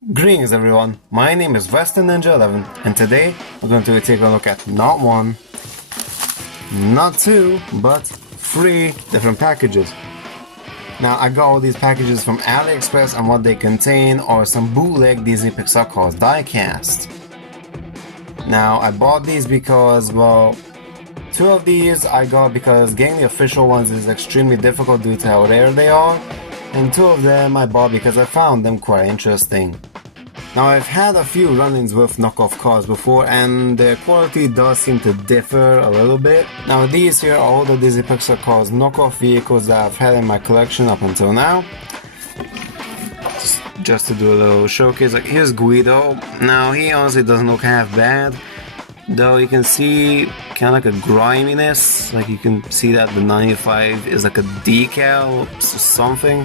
Greetings everyone, my name is Western Ninja 11 and today we're going to take a look at not one, not two, but three different packages. Now I got all these packages from Aliexpress and what they contain are some bootleg Disney Pixar Cars diecast. Now I bought these because, well, two of these I got because getting the official ones is extremely difficult due to how rare they are, and two of them I bought because I found them quite interesting. Now I've had a few run-ins with knockoff cars before and their quality does seem to differ a little bit. Now these here are all the Disney Pixar Cars knockoff vehicles that I've had in my collection up until now. Just to do a little showcase, like here's Guido. Now he honestly doesn't look half bad, though you can see kind of like a griminess, like you can see that the 95 is like a decal or something.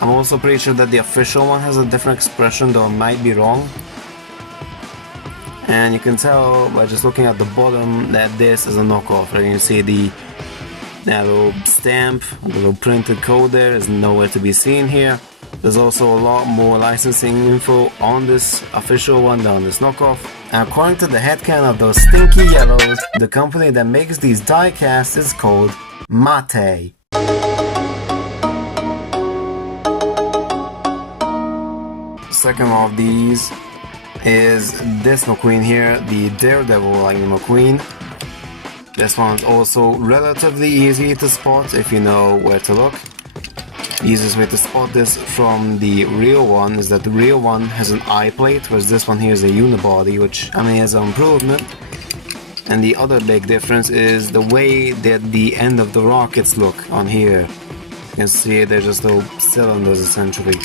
I'm also pretty sure that the official one has a different expression, though I might be wrong. And you can tell by just looking at the bottom that this is a knockoff. Right? You can see that little stamp, the little printed code there is nowhere to be seen here. There's also a lot more licensing info on this official one than on this knockoff. And according to the headcan of those stinky yellows, the company that makes these diecasts is called Mate. Second of these is this McQueen here, the Daredevil Lightning McQueen. This one's also relatively easy to spot if you know where to look. The easiest way to spot this from the real one is that the real one has an eye plate, whereas this one here is a unibody, which I mean is an improvement. And the other big difference is the way that the end of the rockets look on here. You can see they're just little cylinders essentially.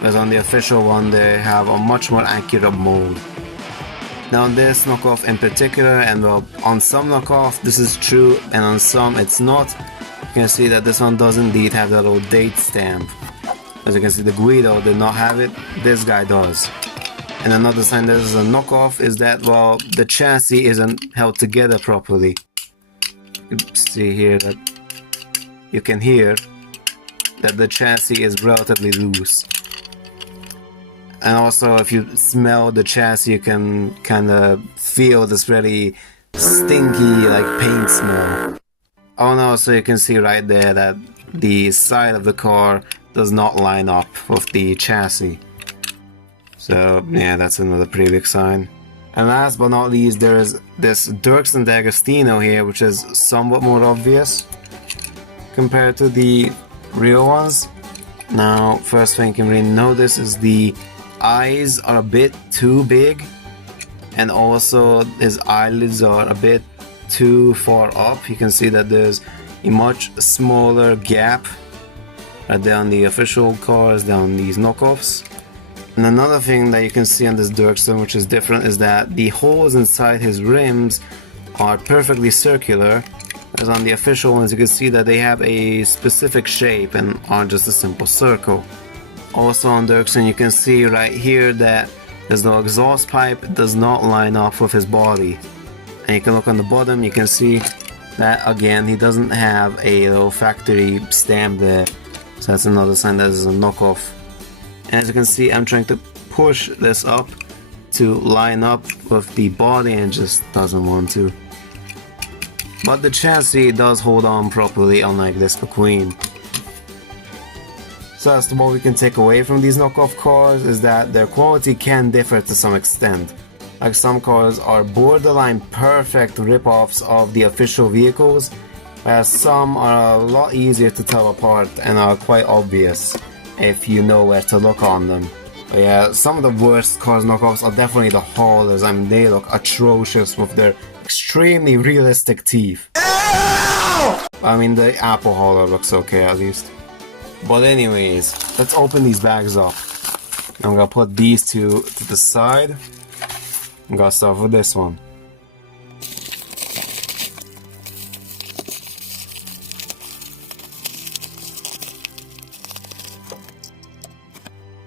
Whereas on the official one they have a much more accurate mold. Now on this knockoff in particular, and well, on some knockoff this is true and on some it's not, you can see that this one does indeed have that little date stamp. As you can see, the Guido did not have it, this guy does. And another sign this is a knockoff is that, well, the chassis isn't held together properly. You can see here that you can hear that the chassis is relatively loose. And also if you smell the chassis you can kind of feel this really stinky like paint smell. Oh no, so you can see right there that the side of the car does not line up with the chassis. So yeah, that's another pretty big sign. And last but not least, there is this Dirks and D'Agostino here, which is somewhat more obvious compared to the real ones. Now, first thing you can really notice is the eyes are a bit too big, and also his eyelids are a bit too far up. You can see that there's a much smaller gap right there on the official cars than on these knockoffs. And another thing that you can see on this Dirksen, which is different, is that the holes inside his rims are perfectly circular, whereas on the official ones you can see that they have a specific shape and aren't just a simple circle. Also on Dirksen you can see right here that there's no exhaust pipe, it does not line up with his body. And you can look on the bottom, you can see that again he doesn't have a little factory stamp there. So that's another sign that this is a knockoff. And as you can see, I'm trying to push this up to line up with the body and just doesn't want to. But the chassis does hold on properly, unlike this McQueen. So as to what we can take away from these knockoff cars is that their quality can differ to some extent. Like some cars are borderline perfect rip-offs of the official vehicles, whereas some are a lot easier to tell apart and are quite obvious if you know where to look on them. But yeah, some of the worst Cars knockoffs are definitely the haulers. I mean, they look atrocious with their extremely realistic teeth. I mean, the Apple hauler looks okay at least. But anyways, let's open these bags up. I'm gonna put these two to the side. I'm gonna start with this one.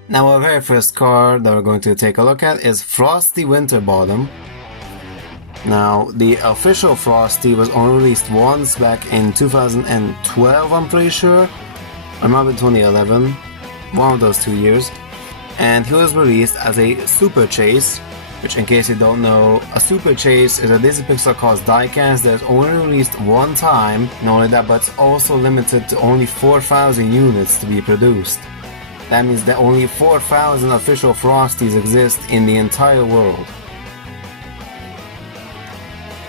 Now our very first car that we're going to take a look at is Frosty Winterbottom. Now the official Frosty was only released once back in 2012, I'm pretty sure. Or maybe 2011, one of those 2 years. and he was released as a Super Chase, which, in case you don't know, a Super Chase is a Disney Pixar Cars diecast that's only released one time. Not only that, but it's also limited to only 4,000 units to be produced. That means that only 4,000 official Frosties exist in the entire world.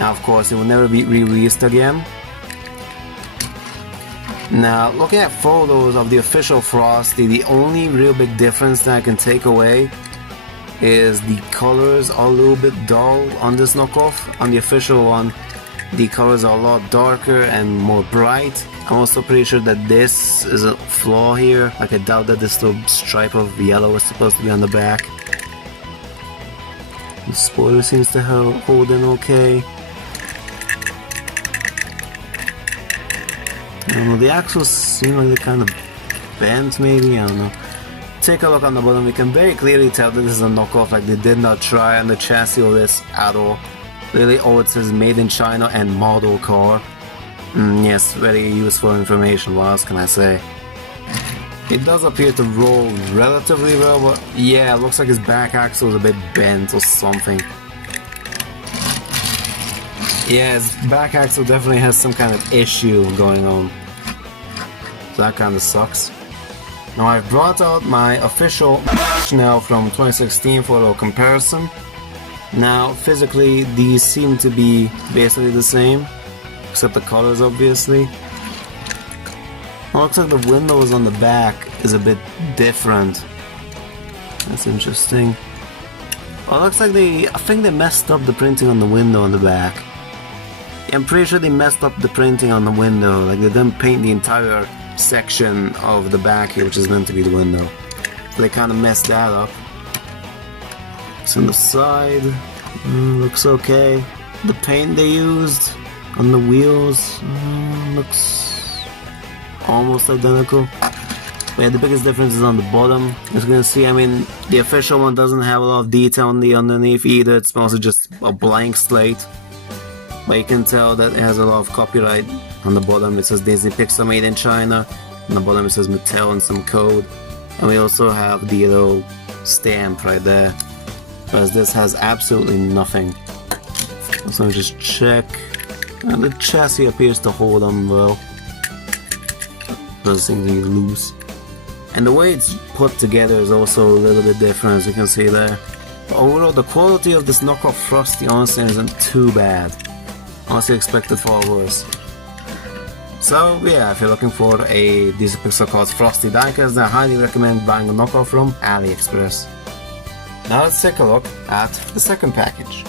Now, of course, it will never be re-released again. Now, looking at photos of the official Frosty, the only real big difference that I can take away is the colors are a little bit dull on this knockoff. On the official one, the colors are a lot darker and more bright. I'm also pretty sure that this is a flaw here. Like, I doubt that this little stripe of yellow is supposed to be on the back. The spoiler seems to hold in okay. I don't know, the axles seem like they're kind of bent maybe, I don't know. Take a look on the bottom, we can very clearly tell that this is a knockoff, like they did not try on the chassis of this at all. Really, all it says made in China and model car. Yes, very useful information, what else can I say? It does appear to roll relatively well, but yeah, it looks like his back axle is a bit bent or something. Yeah, his back axle definitely has some kind of issue going on. So that kind of sucks. Now I've brought out my official now from 2016 for a little comparison. Now physically these seem to be basically the same, except the colors obviously. It looks like the windows on the back is a bit different. That's interesting. Well, it looks like I think they messed up the printing on the window on the back. I'm pretty sure they messed up the printing on the window, like they didn't paint the entire section of the back here, which is meant to be the window. So they kind of messed that up. It's on the side, looks okay. The paint they used on the wheels looks almost identical. But yeah, the biggest difference is on the bottom. As you can see, I mean, the official one doesn't have a lot of detail on the underneath either, it's mostly just a blank slate. But you can tell that it has a lot of copyright. On the bottom it says Disney Pixar made in China. On the bottom it says Mattel and some code. And we also have the little stamp right there. Whereas this has absolutely nothing. So let me just check. And the chassis appears to hold on well. Doesn't seem to be loose. And the way it's put together is also a little bit different, as you can see there. But overall, the quality of this knockoff Frosty honestly isn't too bad. Honestly expected far worse. So yeah, if you're looking for a Disney Pixar Cars Frosty diecast, I highly recommend buying a knockoff from Aliexpress. Now let's take a look at the second package.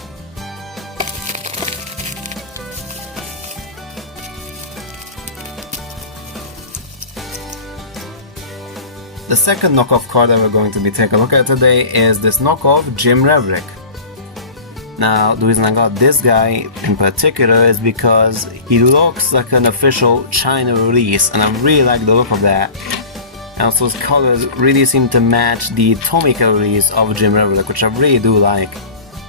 The second knockoff car that we're going to be taking a look at today is this knockoff Jim Reverick. Now, the reason I got this guy in particular is because he looks like an official China release, and I really like the look of that. And also his colors really seem to match the Tomica release of Jim Reverick, which I really do like.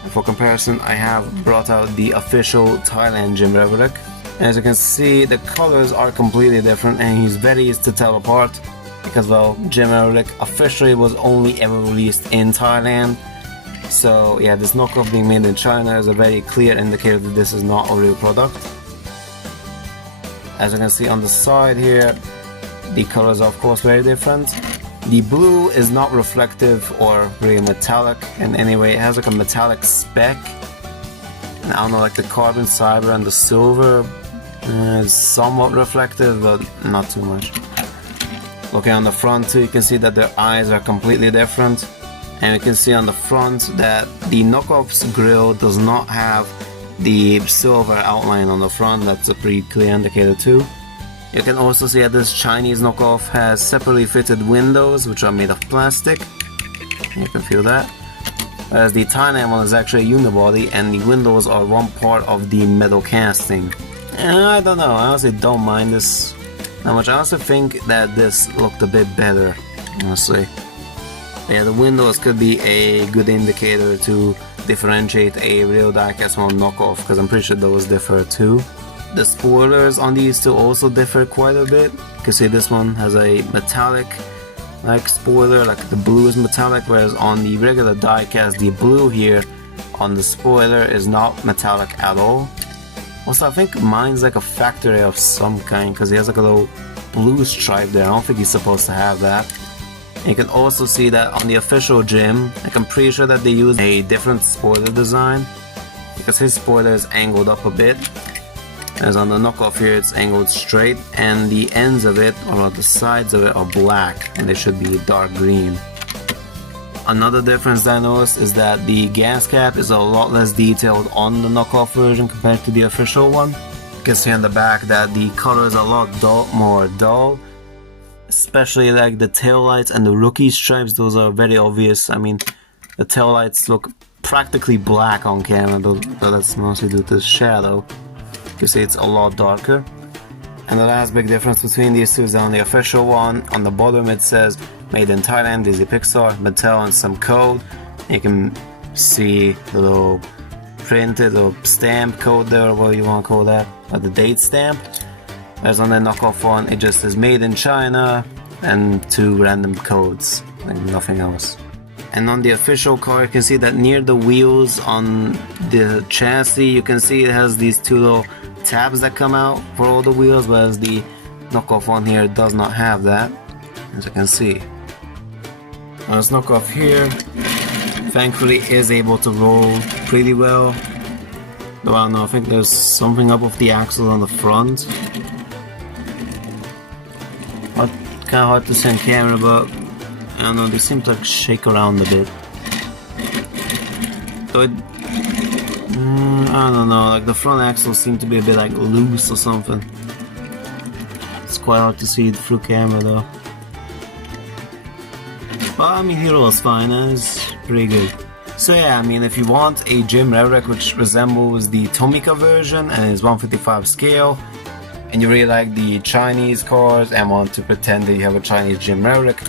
And for comparison, I have brought out the official Thailand Jim Reverick. And as you can see, the colors are completely different, and he's very easy to tell apart. Because, well, Jim Reverick officially was only ever released in Thailand. So yeah, this knockoff being made in China is a very clear indicator that this is not a real product. As you can see on the side here, the colors are of course very different. The blue is not reflective or really metallic in any way. It has like a metallic speck. And I don't know, like the carbon fiber and the silver is somewhat reflective, but not too much. Looking on the front too, you can see that their eyes are completely different. And you can see on the front that the knockoff's grille does not have the silver outline on the front. That's a pretty clear indicator too. You can also see that this Chinese knockoff has separately fitted windows, which are made of plastic. You can feel that. Whereas the Thailand one is actually a unibody, and the windows are one part of the metal casting. And I don't know, I honestly don't mind this that much. I also think that this looked a bit better, honestly. Yeah, the windows could be a good indicator to differentiate a real diecast from a knockoff, because I'm pretty sure those differ too. The spoilers on these two also differ quite a bit. You can see this one has a metallic like spoiler, like the blue is metallic, whereas on the regular diecast, the blue here on the spoiler is not metallic at all. Also, I think mine's like a factory of some kind, because he has like a little blue stripe there. I don't think he's supposed to have that. And you can also see that on the official Jim, like I'm pretty sure that they use a different spoiler design, because his spoiler is angled up a bit. As on the knockoff here, it's angled straight, and the ends of it, or the sides of it, are black, and they should be dark green. Another difference that I noticed is that the gas cap is a lot less detailed on the knockoff version compared to the official one. You can see on the back that the color is a lot more dull, especially like the taillights and the rookie stripes. Those are very obvious. I mean, the taillights look practically black on camera, though that's mostly due to the shadow. You can see it's a lot darker. And the last big difference between these two is that on the official one, on the bottom it says made in Thailand, Disney Pixar, Mattel, and some code. You can see the little printed or stamp code there, or what you want to call that, or the date stamp. Whereas on the knockoff one, it just says made in China and 2 random codes, like nothing else. And on the official car, you can see that near the wheels on the chassis, you can see it has these 2 little tabs that come out for all the wheels, whereas the knockoff one here does not have that, as you can see. Now this knockoff here, thankfully, is able to roll pretty well. Though I don't know, I think there's something up with the axle on the front. Kinda hard to see on camera, but I don't know, they seem to like shake around a bit. So I don't know, like the front axles seem to be a bit like loose or something. It's quite hard to see it through camera though. But I mean, he rolls fine and it's pretty good. So yeah, I mean, if you want a Jim Reverick which resembles the Tomica version and is 155 scale, and you really like the Chinese cars and want to pretend that you have a Chinese Jim Reverick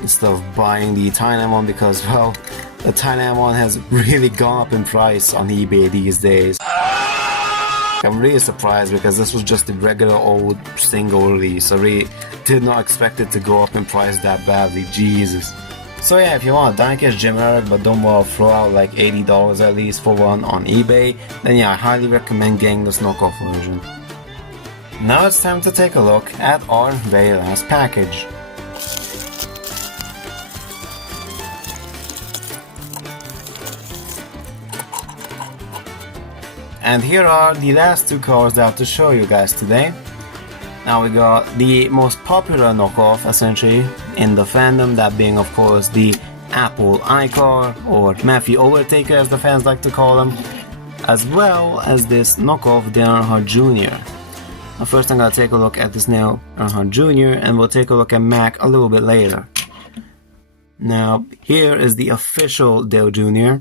instead of buying the Thailand one, because, well, the Thailand one has really gone up in price on eBay these days. I'm really surprised because this was just a regular old single release. I really did not expect it to go up in price that badly, Jesus. So yeah, if you want a diecast Jim Reverick but don't want to throw out like $80 at least for one on eBay, then yeah, I highly recommend getting this knockoff version. Now it's time to take a look at our very last package. And here are the last 2 cars that I have to show you guys today. Now we got the most popular knockoff essentially in the fandom, that being of course the Apple Icar, or Matthew Overtaker as the fans like to call him, as well as this knockoff, the Earnheart Jr. Now first I'm going to take a look at this new Earnhardt Jr. and we'll take a look at Mac a little bit later. Now here is the official Dale Jr.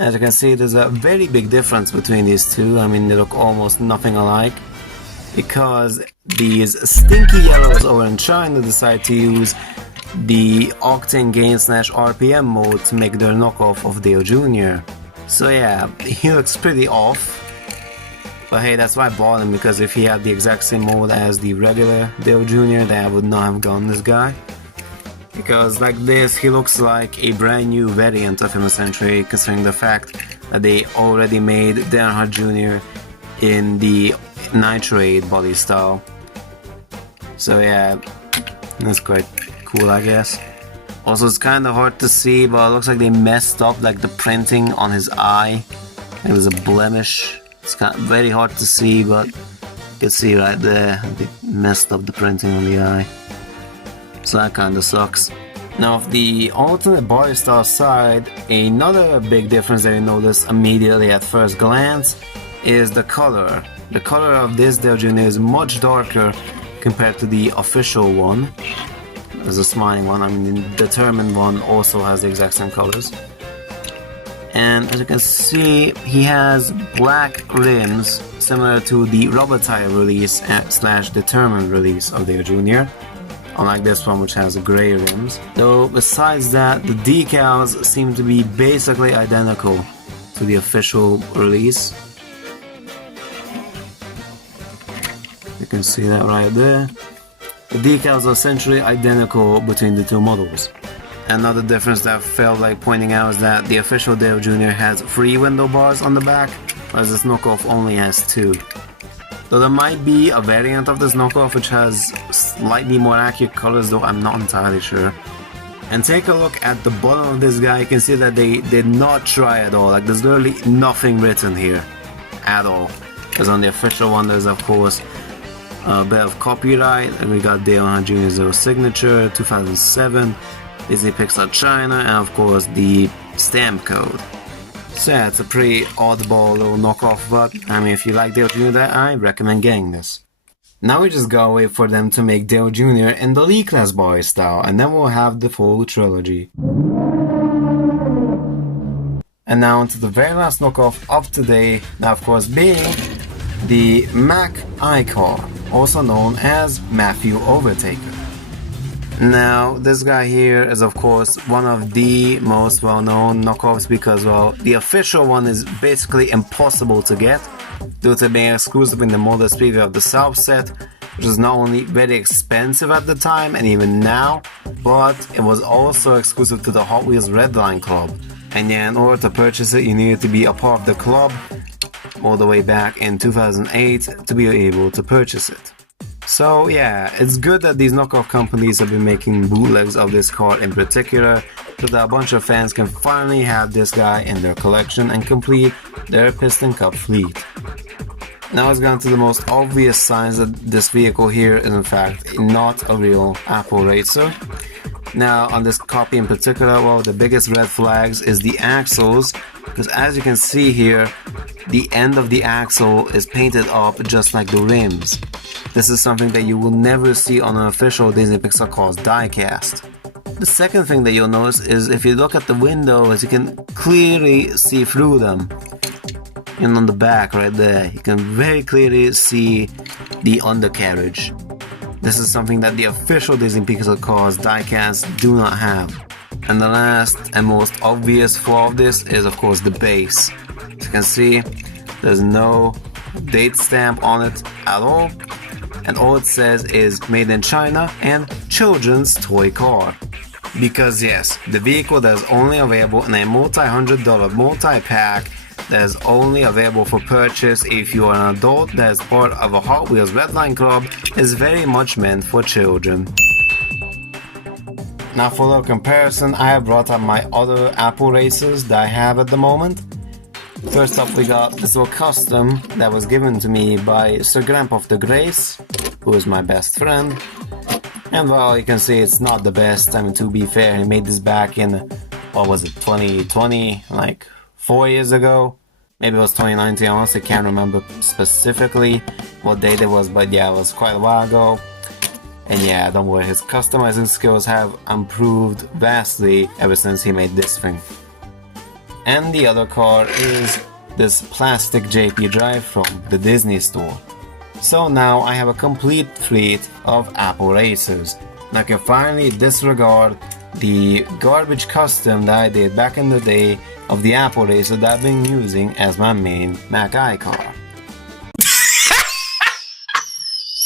As you can see, there's a very big difference between these two. I mean, they look almost nothing alike, because these stinky yellows over in China decide to use the octane gain / RPM mode to make their knockoff of Dale Jr. So yeah, he looks pretty off. But hey, that's why I bought him, because if he had the exact same mode as the regular Dale Jr., then I would not have gotten this guy. Because like this, he looks like a brand new variant of him essentially, considering the fact that they already made the Earnhardt Jr. in the nitrate body style. So yeah, that's quite cool, I guess. Also, it's kind of hard to see, but it looks like they messed up like the printing on his eye. It was a blemish. It's kind of very hard to see, but you can see right there, they messed up the printing on the eye. So that kinda sucks. Now, of the alternate body style side, another big difference that you notice immediately at first glance is the color. The color of this Dale Jr. is much darker compared to the official one. There's a smiling one, I mean the determined one also has the exact same colors. And as you can see, he has black rims similar to the rubber tire release / determined release of Dale Jr. Unlike this one, which has grey rims. Though besides that, the decals seem to be basically identical to the official release. You can see that right there. The decals are essentially identical between the two models. Another difference that I felt like pointing out is that the official Dale Jr. has 3 window bars on the back, whereas this knockoff only has 2. Though there might be a variant of this knockoff which has slightly more accurate colors, though I'm not entirely sure. And take a look at the bottom of this guy, you can see that they did not try at all, like there's literally nothing written here at all. Because on the official one there's of course a bit of copyright, and we got Dale Earnhardt Jr.'s signature, 2007, Disney Pixar China, and of course the stamp code. So yeah, it's a pretty oddball little knockoff, but I mean if you like Dale Jr. I recommend getting this. Now we just gotta wait for them to make Dale Jr. in the Lee Class Boy style, and then we'll have the full trilogy. And now onto the very last knockoff of today, now of course being the Mack Icar, also known as Matthew Overtaker. Now this guy here is of course one of the most well-known knockoffs because, well, the official one is basically impossible to get due to being exclusive in the modest preview of the South set, which is not only very expensive at the time and even now, but it was also exclusive to the Hot Wheels Redline Club. And yeah, in order to purchase it you needed to be a part of the club all the way back in 2008 to be able to purchase it. So yeah, it's good that these knockoff companies have been making bootlegs of this car in particular, so that a bunch of fans can finally have this guy in their collection and complete their Piston Cup fleet. Now let's get on to the most obvious signs that this vehicle here is in fact not a real Apple racer. Now on this copy in particular, well, the biggest red flags is the axles, because as you can see here, the end of the axle is painted up just like the rims. This is something that you will never see on an official Disney Pixar Cars diecast. The second thing that you'll notice is if you look at the windows, you can clearly see through them. And on the back right there, you can very clearly see the undercarriage. This is something that the official Disney Pixar Cars diecasts do not have. And the last and most obvious flaw of this is of course the base. As you can see, there's no date stamp on it at all, and all it says is made in China and children's toy car. Because yes, the vehicle that is only available in a multi-$100 multi-pack that is only available for purchase if you are an adult that is part of a Hot Wheels Redline Club is very much meant for children. Now for the comparison, I have brought up my other Apple racers that I have at the moment. First up we got this little custom that was given to me by Sir Grandpa the Grace, who is my best friend. And well, you can see it's not the best. I mean, to be fair, he made this back in, what was it, 2020, like 4 years ago? Maybe it was 2019, I honestly can't remember specifically what date it was, but yeah, it was quite a while ago. And yeah, don't worry, his customizing skills have improved vastly ever since he made this thing. And the other car is this plastic JP Drive from the Disney store. So now I have a complete fleet of Apple racers. And I can finally disregard the garbage custom that I did back in the day of the Apple racer that I've been using as my main Mack Icar.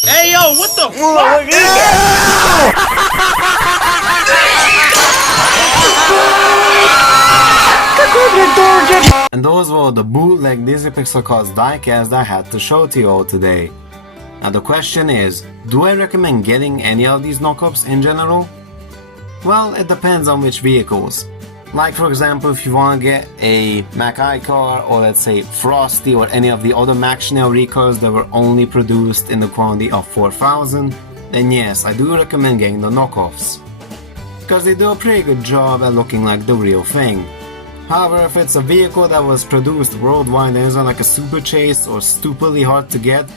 Hey yo, what the fuck is that? And those were the bootleg Disney Pixar Cars diecast I had to show to you all today. Now the question is, do I recommend getting any of these knockoffs in general? Well, it depends on which vehicles. Like for example, if you want to get a Mack Icar or let's say Frosty or any of the other Mack Schnell recars that were only produced in the quantity of 4,000, then yes, I do recommend getting the knockoffs. Because they do a pretty good job at looking like the real thing. However, if it's a vehicle that was produced worldwide and isn't like a super chase or stupidly hard to get,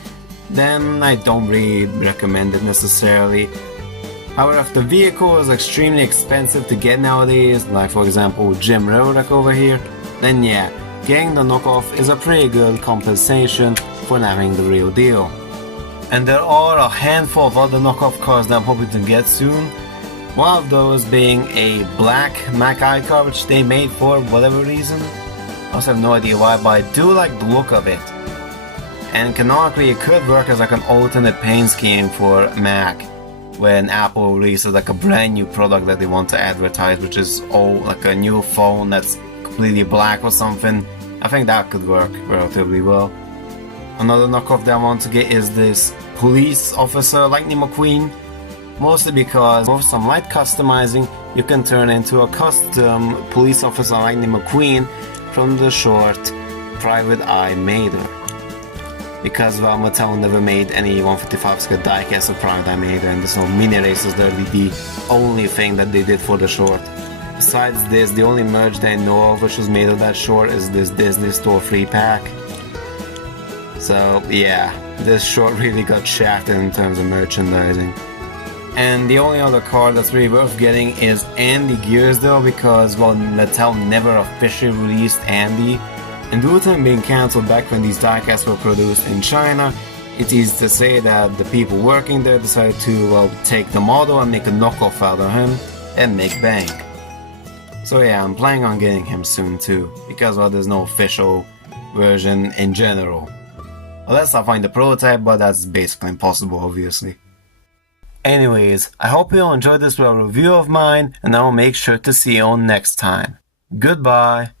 then I don't really recommend it necessarily. However, if the vehicle is extremely expensive to get nowadays, like for example Jim Reverick over here, then yeah, getting the knockoff is a pretty good compensation for having the real deal. And there are a handful of other knockoff cars that I'm hoping to get soon. One of those being a black Mack Icar which they made for whatever reason. I also have no idea why, but I do like the look of it. And canonically it could work as like an alternate paint scheme for Mack. when Apple releases like a brand new product that they want to advertise, which is like a new phone that's completely black or something. I think that could work relatively well. Another knockoff that I want to get is this police officer Lightning McQueen, mostly because with some light customizing you can turn into a custom police officer Lightning McQueen from the short Private Eye Mater. Because Mattel never made any 155 scale diecast of Private Eye Mater, and there's no mini races, literally the only thing that they did for the short. Besides this, the only merch that I know of which was made of that short is this Disney Store 3-pack. So yeah, this short really got shafted in terms of merchandising. And the only other card that's really worth getting is Andy Gears though, because well, Mattel never officially released Andy, and due to him being cancelled back when these diecasts were produced in China, it's easy to say that the people working there decided to well, take the model and make a knockoff out of him and make bank. So yeah, I'm planning on getting him soon too, because well, there's no official version in general. Unless I find the prototype, but that's basically impossible obviously. Anyways, I hope you all enjoyed this little review of mine, and I will make sure to see you all next time. Goodbye!